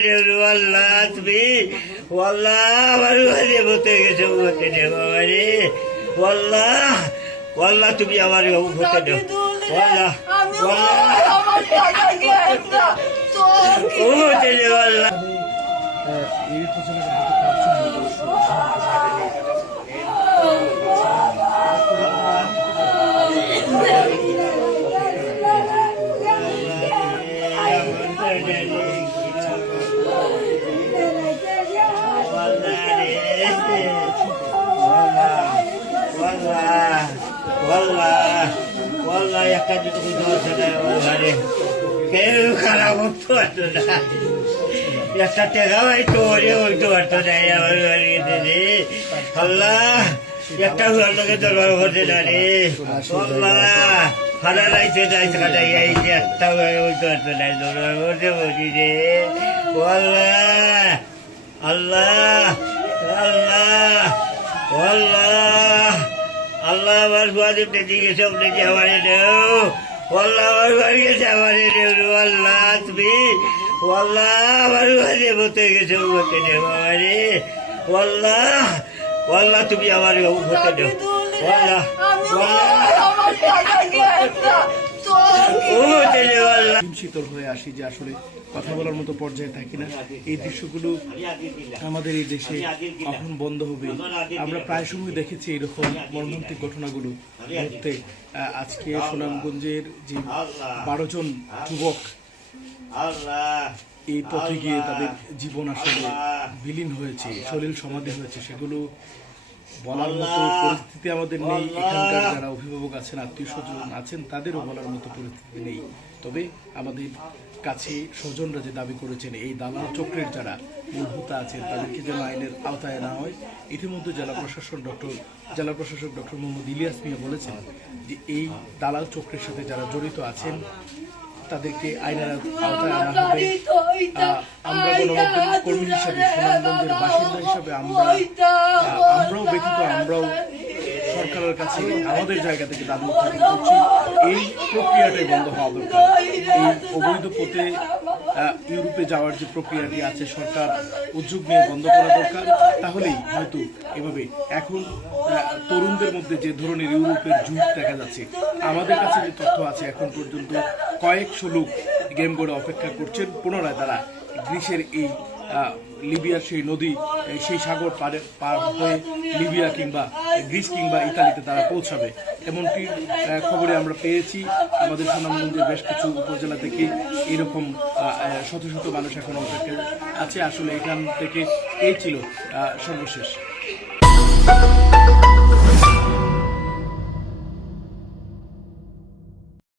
والله تبي والله والله بتيجي بتيجي بابا والله والله تبي أمري هو بتيجي والله والله بتيجي والله والله يكاد تكون دوسنا والله كيف خرابت توتنا يستطيعوا يتوري وتوتنا يا والله الله يكاد الله كدر وتنا والله هذا ليس ذلك هذا يستوي وتوتنا والله الله الله والله الله برباد بتيجي شوف نجي هواني دو والله برباد هواني دو والله تبي والله برباد بتيجي شوف نجي هواني والله والله تبي هواني هو بتدو والله শীতল হয়ে আসি যে আসলে কথা বলার মতো পর্যায়ে থাকি না। এই দৃশ্যগুলো আমাদের এই দেশে কখন বন্ধ হবে? আমরা প্রায় সময় দেখেছি এরকম মর্মান্তিক ঘটনাগুলো ঘটতে। আজকে সুনামগঞ্জের যে 12 জন যুবক এই পথে গিয়ে তাদের জীবন আসলে বিলীন হয়েছে, সলিল সমাধি হয়েছে, সেগুলো বলার মতো পরিস্থিতি আমাদের নেই। এখানকার যারা অভিভাবক আছেন, আত্মীয় স্বজন আছেন, তাদেরও বলার মতো পরিস্থিতি নেই। তবে আমাদের কাছে স্বজনরা যে দাবি করেছেন এই দালাল চক্রের যারা মূল হোতা আছেন তাদেরকে যেন আইনের আওতায় আনা হয়। ইতিমধ্যে জেলা প্রশাসক ডক্টর মোহাম্মদ ইলিয়াস মিয়া বলেছেন যে এই দালাল চক্রের সাথে যারা জড়িত আছেন তাদেরকে আইনের আওতায় আনা হবে। আমরা গণমাধ্যম কর্মী হিসাবে, সুনামগঞ্জের বাসিন্দা হিসাবে আমরাও ব্যথিত, আমরাও সরকারের কাছে আমাদের জায়গা থেকে দাবি উত্থাপন করছি এই প্রক্রিয়াটাই বন্ধ হওয়া দরকার। এই অবৈধ পথে ইউরোপে যাওয়ার যে প্রক্রিয়াটি আছে সরকার উদ্যোগ নিয়ে বন্ধ করা দরকার। তাহলেই হয়তো এভাবে এখন তরুণদের মধ্যে যে ধরনের ইউরোপের জুট দেখা যাচ্ছে, আমাদের কাছে যে তথ্য আছে এখন পর্যন্ত কয়েকশো লোক গেম বোর্ডে অপেক্ষা করছেন পুনরায় তারা গ্রিসের এই লিবিয়ার সেই নদী, সেই সাগর পার হয়ে লিবিয়া কিংবা গ্রিস কিংবা ইতালিতে তারা পৌঁছাবে, এমনটি খবরে আমরা পেয়েছি। আমাদের সুনামগঞ্জের বেশ কিছু উপজেলা থেকে এরকম শত শত মানুষ এখন অপেক্ষা আছে। আসলে এখান থেকে এই ছিল সর্বশেষ।